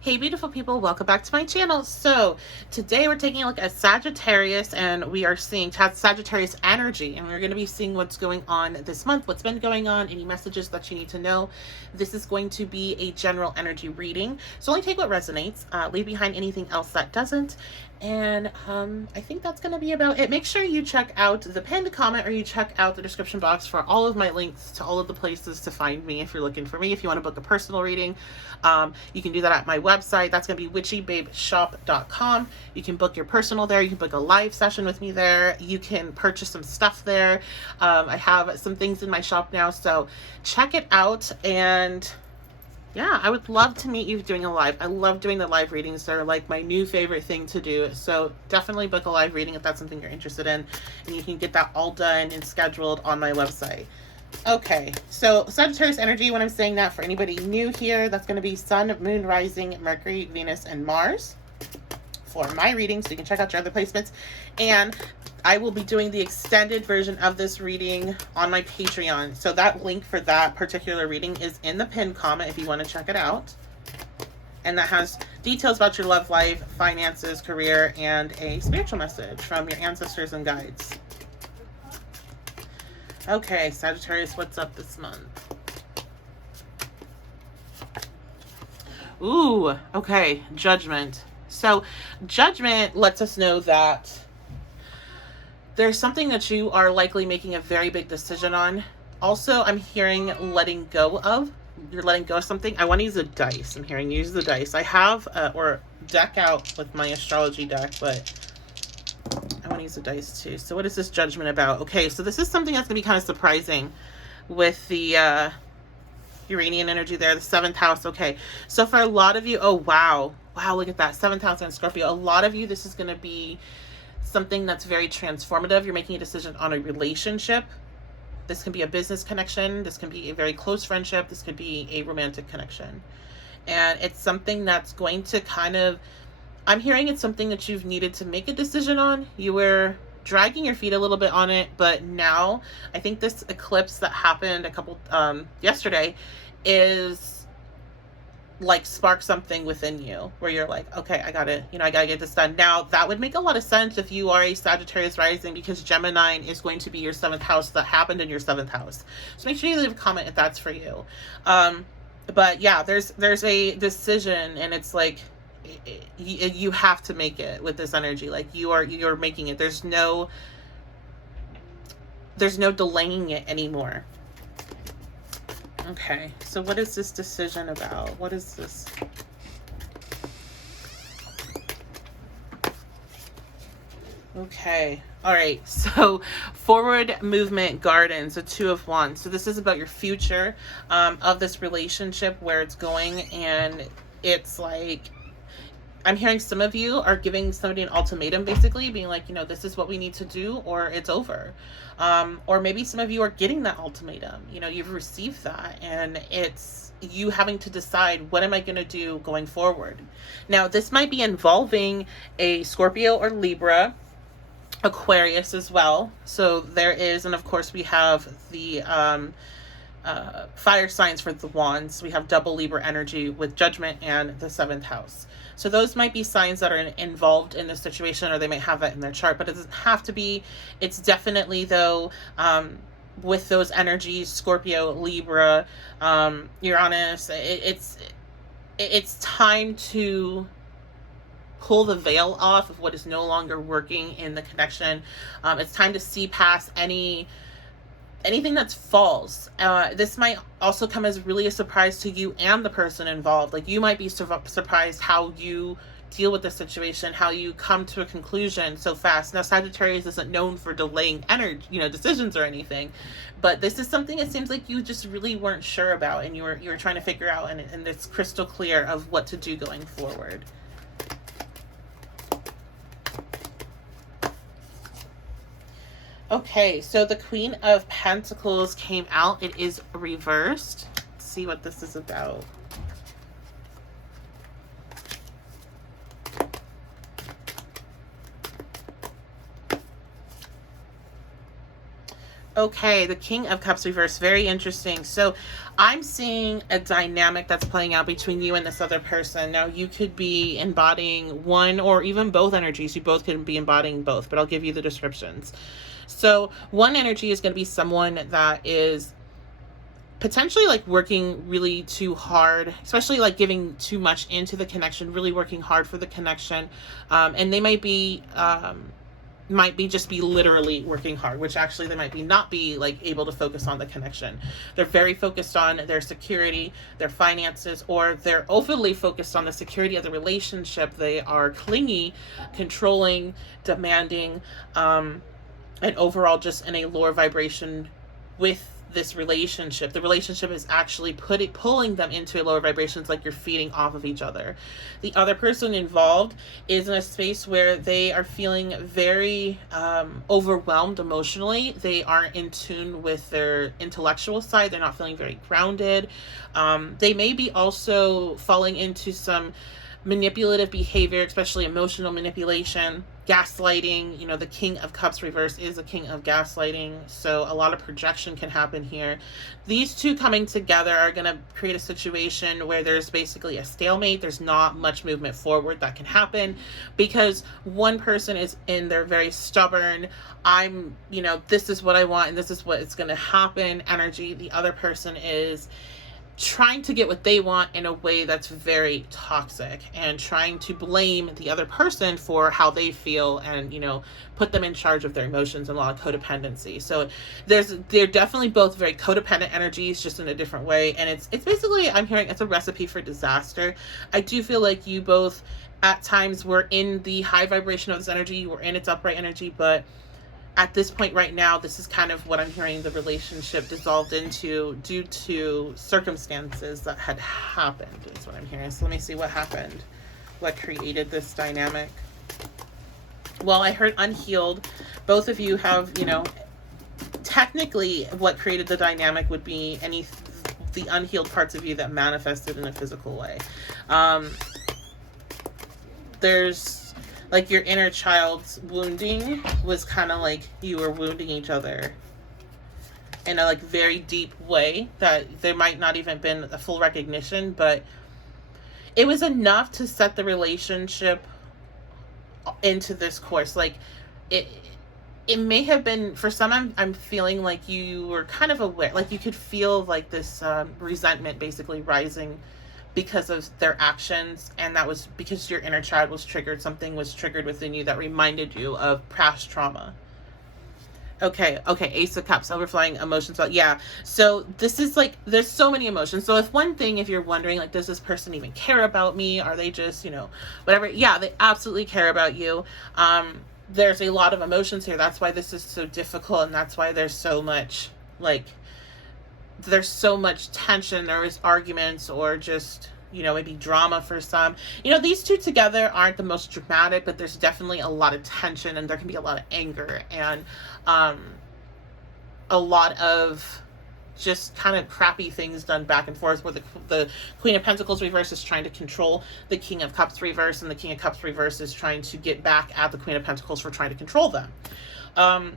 Hey beautiful people, welcome back to my channel. So today we're taking a look at Sagittarius, and we are seeing Sagittarius energy, and we're going to be seeing what's going on this month, what's been going on, any messages that you need to know. This is going to be a general energy reading, so only take what resonates, leave behind anything else that doesn't. And I think that's going to be about it. Make sure you check out the pinned comment, or you check out the description box for all of my links to all of the places to find me if you're looking for me. If you want to book a personal reading, you can do that at my website. That's going to be witchybabeshop.com. You can book your personal there. You can book a live session with me there. You can purchase some stuff there. I have some things in my shop now, so check it out. And yeah, I would love to meet you doing a live. I love doing the live readings. They're like my new favorite thing to do. So definitely book a live reading if that's something you're interested in. And you can get that all done and scheduled on my website. Okay, so Sagittarius energy, when I'm saying that, for anybody new here, that's going to be Sun, Moon, Rising, Mercury, Venus, and Mars for my reading. So you can check out your other placements. And I will be doing the extended version of this reading on my Patreon. So that link for that particular reading is in the pinned comment if you want to check it out. And that has details about your love life, finances, career, and a spiritual message from your ancestors and guides. Okay, Sagittarius, what's up this month? Ooh, okay, Judgment. So Judgment lets us know that there's something that you are likely making a very big decision on. Also, I'm hearing letting go of. You're letting go of something. I want to use a dice. I'm hearing use the dice. I have or deck out with my astrology deck, but I want to use the dice too. So what is this Judgment about? Okay, so this is something that's going to be kind of surprising with the Uranian energy there, the 7th house. Okay, so for a lot of you, oh wow, look at that, 7th house and Scorpio. A lot of you, this is going to be something that's very transformative. You're making a decision on a relationship. This can be a business connection. This can be a very close friendship. This could be a romantic connection. And it's something that's going to kind of, I'm hearing it's something that you've needed to make a decision on. You were dragging your feet a little bit on it, but now I think this eclipse that happened yesterday is like spark something within you where you're like, okay, I gotta get this done. Now that would make a lot of sense if you are a Sagittarius rising, because Gemini is going to be your 7th house that happened in your 7th house. So make sure you leave a comment if that's for you. But yeah, there's a decision, and it's like, you have to make it with this energy. Like you're making it. There's no delaying it anymore. Okay, so what is this decision about? What is this? Okay, all right, so forward movement, gardens, the 2 of Wands. So this is about your future of this relationship, where it's going. And it's like, I'm hearing some of you are giving somebody an ultimatum, basically being like, this is what we need to do, or it's over. Or maybe some of you are getting that ultimatum. You've received that, and it's you having to decide, what am I going to do going forward? Now, this might be involving a Scorpio or Libra, Aquarius as well. So there is, and of course we have the fire signs for the wands. We have double Libra energy with Judgment and the 7th house. So those might be signs that are involved in this situation, or they might have that in their chart, but it doesn't have to be. It's definitely, though, with those energies, Scorpio, Libra, Uranus, it's time to pull the veil off of what is no longer working in the connection. It's time to see past anything that's false. This might also come as really a surprise to you and the person involved. Like, you might be surprised how you deal with the situation, how you come to a conclusion so fast. Now, Sagittarius isn't known for delaying decisions or anything, but this is something it seems like you just really weren't sure about, and you were trying to figure out, and it's crystal clear of what to do going forward. Okay, so the Queen of Pentacles came out. It is reversed. Let's see what this is about. Okay, the King of Cups reverse. Very interesting. So I'm seeing a dynamic that's playing out between you and this other person. Now, you could be embodying one or even both energies. You both could be embodying both, but I'll give you the descriptions. So one energy is going to be someone that is potentially like working really too hard, especially like giving too much into the connection, really working hard for the connection. And they might be just be literally working hard, which actually they might be not be like able to focus on the connection. They're very focused on their security, their finances, or they're overly focused on the security of the relationship. They are clingy, controlling, demanding, and overall just in a lower vibration with this relationship. The relationship is actually pulling them into a lower vibration. It's like you're feeding off of each other. The other person involved is in a space where they are feeling very overwhelmed emotionally. They aren't in tune with their intellectual side. They're not feeling very grounded. They may be also falling into some manipulative behavior, especially emotional manipulation, gaslighting. The King of Cups reverse is a king of gaslighting, so a lot of projection can happen here. These two coming together are going to create a situation where there's basically a stalemate. There's not much movement forward that can happen because one person is in their very stubborn, this is what I want and this is what it's going to happen energy. The other person is trying to get what they want in a way that's very toxic and trying to blame the other person for how they feel and, put them in charge of their emotions and a lot of codependency. So they're definitely both very codependent energies, just in a different way. And it's basically, I'm hearing it's a recipe for disaster. I do feel like you both at times were in the high vibration of this energy, you were in its upright energy, but at this point right now, this is kind of what I'm hearing the relationship dissolved into due to circumstances that had happened, is what I'm hearing. So let me see what happened. What created this dynamic? Well, I heard unhealed. Both of you have, technically what created the dynamic would be the unhealed parts of you that manifested in a physical way. There's like your inner child's wounding was kind of like you were wounding each other in a like very deep way that there might not even been a full recognition, but it was enough to set the relationship into this course. Like it may have been for some, I'm feeling like you were kind of aware, like you could feel like this resentment basically rising because of their actions, and that was because your inner child was triggered. Something was triggered within you that reminded you of past trauma. Okay, Ace of Cups, overflowing emotions. Yeah, so this is like, there's so many emotions. So if you're wondering, like, does this person even care about me? Are they just, whatever? Yeah, they absolutely care about you. There's a lot of emotions here. That's why this is so difficult, and that's why there's so much tension. There is arguments or just, maybe drama for some. These two together aren't the most dramatic, but there's definitely a lot of tension, and there can be a lot of anger and a lot of just kind of crappy things done back and forth, where the Queen of Pentacles reverse is trying to control the King of Cups reverse, and the King of Cups reverse is trying to get back at the Queen of Pentacles for trying to control them.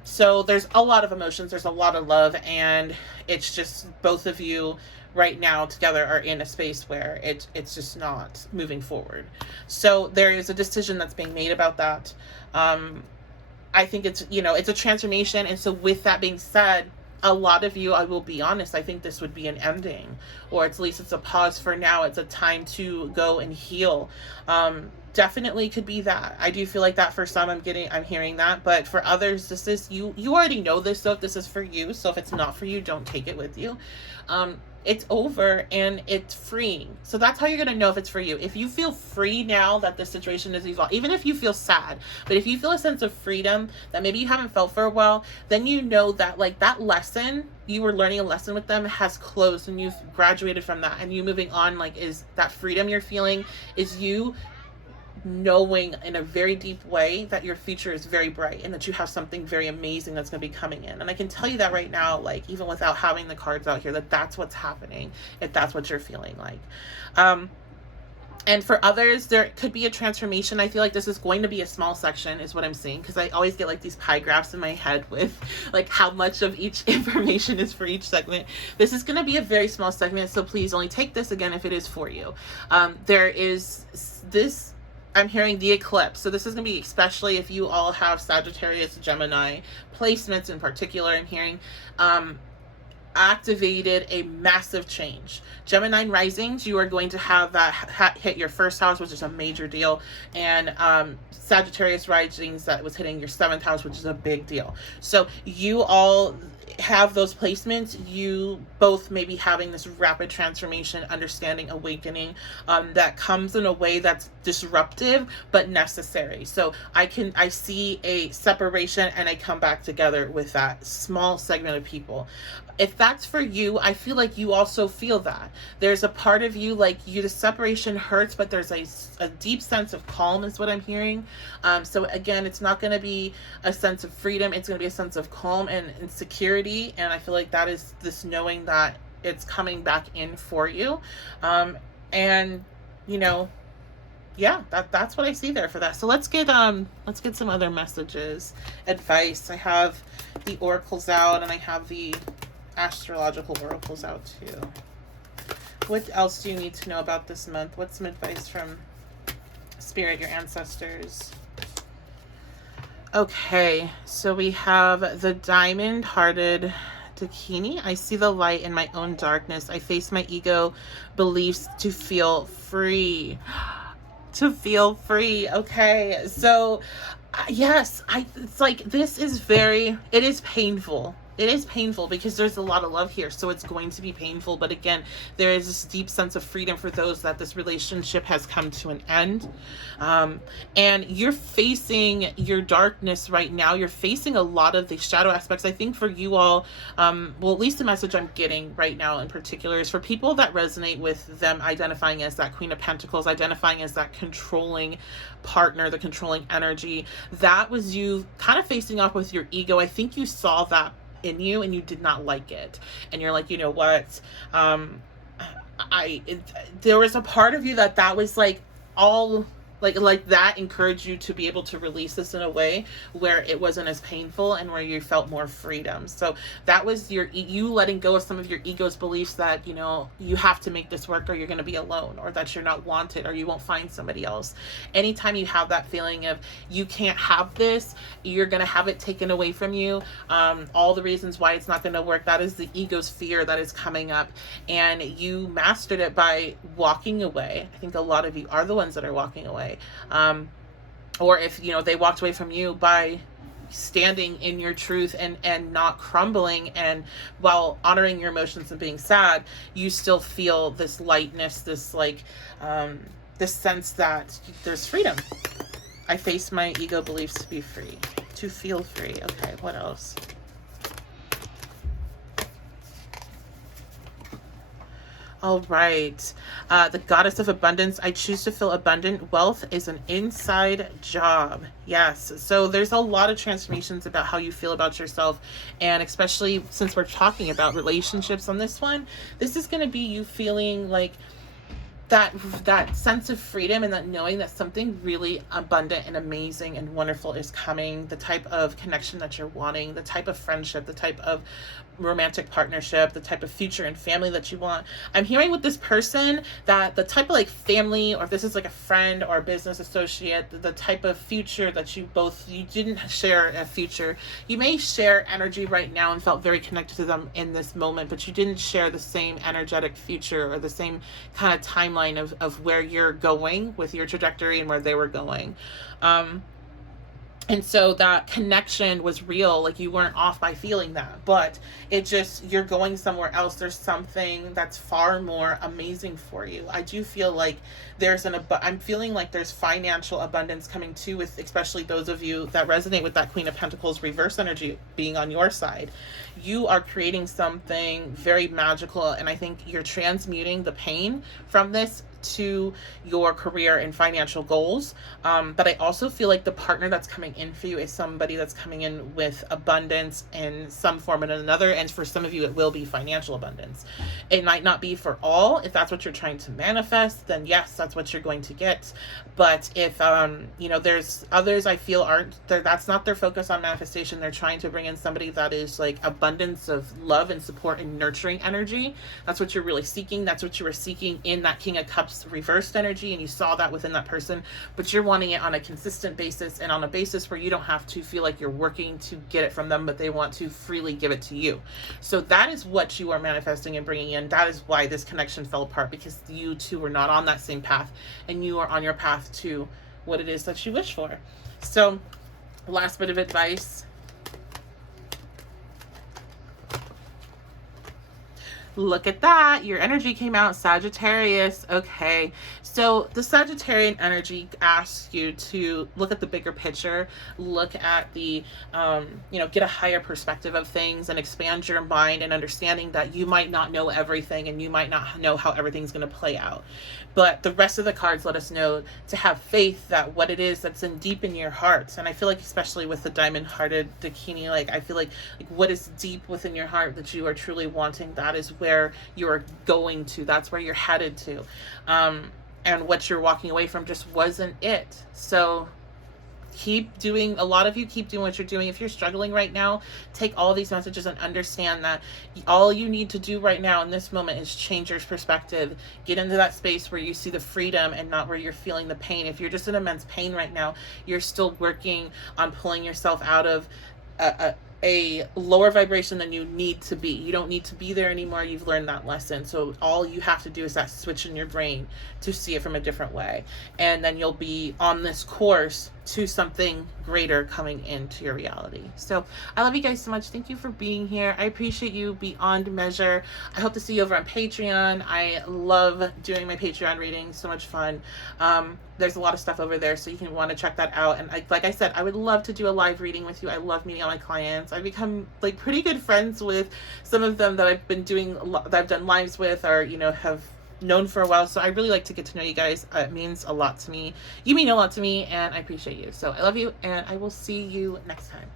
So there's a lot of emotions, there's a lot of love, and it's just both of you right now together are in a space where it's just not moving forward. So there is a decision that's being made about that. I think it's a transformation. And so with that being said, a lot of you, I will be honest, I think this would be an ending, or at least it's a pause for now. It's a time to go and heal. Definitely could be that. I do feel like that for some. I'm hearing that, but for others, this is you already know this. So if this is for you, so if it's not for you, don't take it with you. It's over and it's freeing. So that's how you're going to know if it's for you. If you feel free now that the situation is evolved, even if you feel sad, but if you feel a sense of freedom that maybe you haven't felt for a while, then you know that like that lesson, you were learning a lesson with them, has closed, and you've graduated from that, and you moving on, like, is that freedom you're feeling is you knowing in a very deep way that your future is very bright and that you have something very amazing that's going to be coming in. And I can tell you that right now, like, even without having the cards out here, that that's what's happening, if that's what you're feeling like. And for others, there could be a transformation. I feel like this is going to be a small section is what I'm seeing, because I always get like these pie graphs in my head with like how much of each information is for each segment. This is going to be a very small segment, so please only take this again if it is for you. There is this, I'm hearing the eclipse. So this is going to be especially if you all have Sagittarius, Gemini placements in particular. I'm hearing activated a massive change. Gemini risings, you are going to have that hit your first house, which is a major deal, and Sagittarius risings, that was hitting your 7th house, which is a big deal. So you all have those placements. You both may be having this rapid transformation, understanding, awakening, that comes in a way that's disruptive but necessary. So I see a separation and I come back together with that small segment of people. If that's for you, I feel like you also feel that. There's a part of you, like you, the separation hurts, but there's a deep sense of calm is what I'm hearing. So again, it's not going to be a sense of freedom. It's going to be a sense of calm and security. And I feel like that is this knowing that it's coming back in for you. And, you know, yeah, that's what I see there for that. So let's get some other messages, advice. I have the oracles out and I have the astrological oracles out too. What else do you need to know about this month? What's some advice from Spirit, your ancestors? Okay, so we have the diamond-hearted Dakini. I see the light in my own darkness. I face my ego beliefs to feel free. To feel free. Okay, so yes, it's like this is it is painful. It is painful because there's a lot of love here, so it's going to be painful. But again, there is this deep sense of freedom for those that this relationship has come to an end. And you're facing your darkness right now. You're facing a lot of the shadow aspects. I think for you all, well, at least the message I'm getting right now in particular is for people that resonate with them identifying as that Queen of Pentacles, identifying as that controlling partner, the controlling energy. That was you kind of facing off with your ego. I think you saw that in you and you did not like it, and you're like, you know what, there was a part of you that was like all like that encouraged you to be able to release this in a way where it wasn't as painful and where you felt more freedom. So that was you letting go of some of your ego's beliefs that, you know, you have to make this work or you're going to be alone, or that you're not wanted, or you won't find somebody else. Anytime you have that feeling of you can't have this, you're going to have it taken away from you, all the reasons why it's not going to work, that is the ego's fear that is coming up, and you mastered it by walking away. I think a lot of you are the ones that are walking away. Or if, you know, they walked away from you by standing in your truth and not crumbling, and while honoring your emotions and being sad, you still feel this lightness, this like this sense that there's freedom. I face my ego beliefs to be free, to feel free. Okay, what else? All right. The goddess of abundance. I choose to feel abundant. Wealth is an inside job. Yes. So there's a lot of transformations about how you feel about yourself. And especially since we're talking about relationships on this one, this is going to be you feeling like that sense of freedom and that knowing that something really abundant and amazing and wonderful is coming, the type of connection that you're wanting, the type of friendship, the type of romantic partnership, the type of future and family that you want. I'm hearing with this person that the type of like family, or if this is like a friend or a business associate, the type of future that you didn't share a future. You may share energy right now and felt very connected to them in this moment, but you didn't share the same energetic future or the same kind of timeline of where you're going with your trajectory and where they were going. And so that connection was real, like you weren't off by feeling that, but it just, you're going somewhere else. There's something that's far more amazing for you. I do feel like I'm feeling like there's financial abundance coming too, with especially those of you that resonate with that Queen of Pentacles reverse energy being on your side. You are creating something very magical, and I think you're transmuting the pain from this to your career and financial goals. But I also feel like the partner that's coming in for you is somebody that's coming in with abundance in some form or another. And for some of you, it will be financial abundance. It might not be for all. If that's what you're trying to manifest, then yes, that's what you're going to get. But if, there's others I feel that's not their focus on manifestation. They're trying to bring in somebody that is like abundance of love and support and nurturing energy. That's what you're really seeking. That's what you were seeking in that King of Cups reversed energy. And you saw that within that person, but you're wanting it on a consistent basis and on a basis where you don't have to feel like you're working to get it from them, but they want to freely give it to you. So that is what you are manifesting and bringing in. That is why this connection fell apart, because you two were not on that same path, and you are on your path to what it is that you wish for. So last bit of advice. Look at that. Your energy came out, Sagittarius. Okay. So the Sagittarian energy asks you to look at the bigger picture, look at the, get a higher perspective of things and expand your mind and understanding that you might not know everything and you might not know how everything's going to play out. But the rest of the cards let us know to have faith that what it is that's in deep in your hearts. And I feel like, especially with the diamond-hearted Dakini, I feel like what is deep within your heart that you are truly wanting, that is where you are going to. That's where you're headed to. And what you're walking away from just wasn't it. So keep doing what you're doing. If you're struggling right now, take all these messages and understand that all you need to do right now in this moment is change your perspective. Get into that space where you see the freedom and not where you're feeling the pain. If you're just in immense pain right now, you're still working on pulling yourself out of a lower vibration than you need to be. You don't need to be there anymore. You've learned that lesson. So all you have to do is that switch in your brain to see it from a different way. And then you'll be on this course to something greater coming into your reality. So I love you guys so much. Thank you for being here. I appreciate you beyond measure. I hope to see you over on Patreon. I love doing my Patreon readings. So much fun. There's a lot of stuff over there, so you can want to check that out. And like I said, I would love to do a live reading with you. I love meeting all my clients. I've become pretty good friends with some of them that I've been doing, that I've done lives with, or have known for a while. So I really like to get to know you guys. It means a lot to me. You mean a lot to me, and I appreciate you. So I love you, and I will see you next time.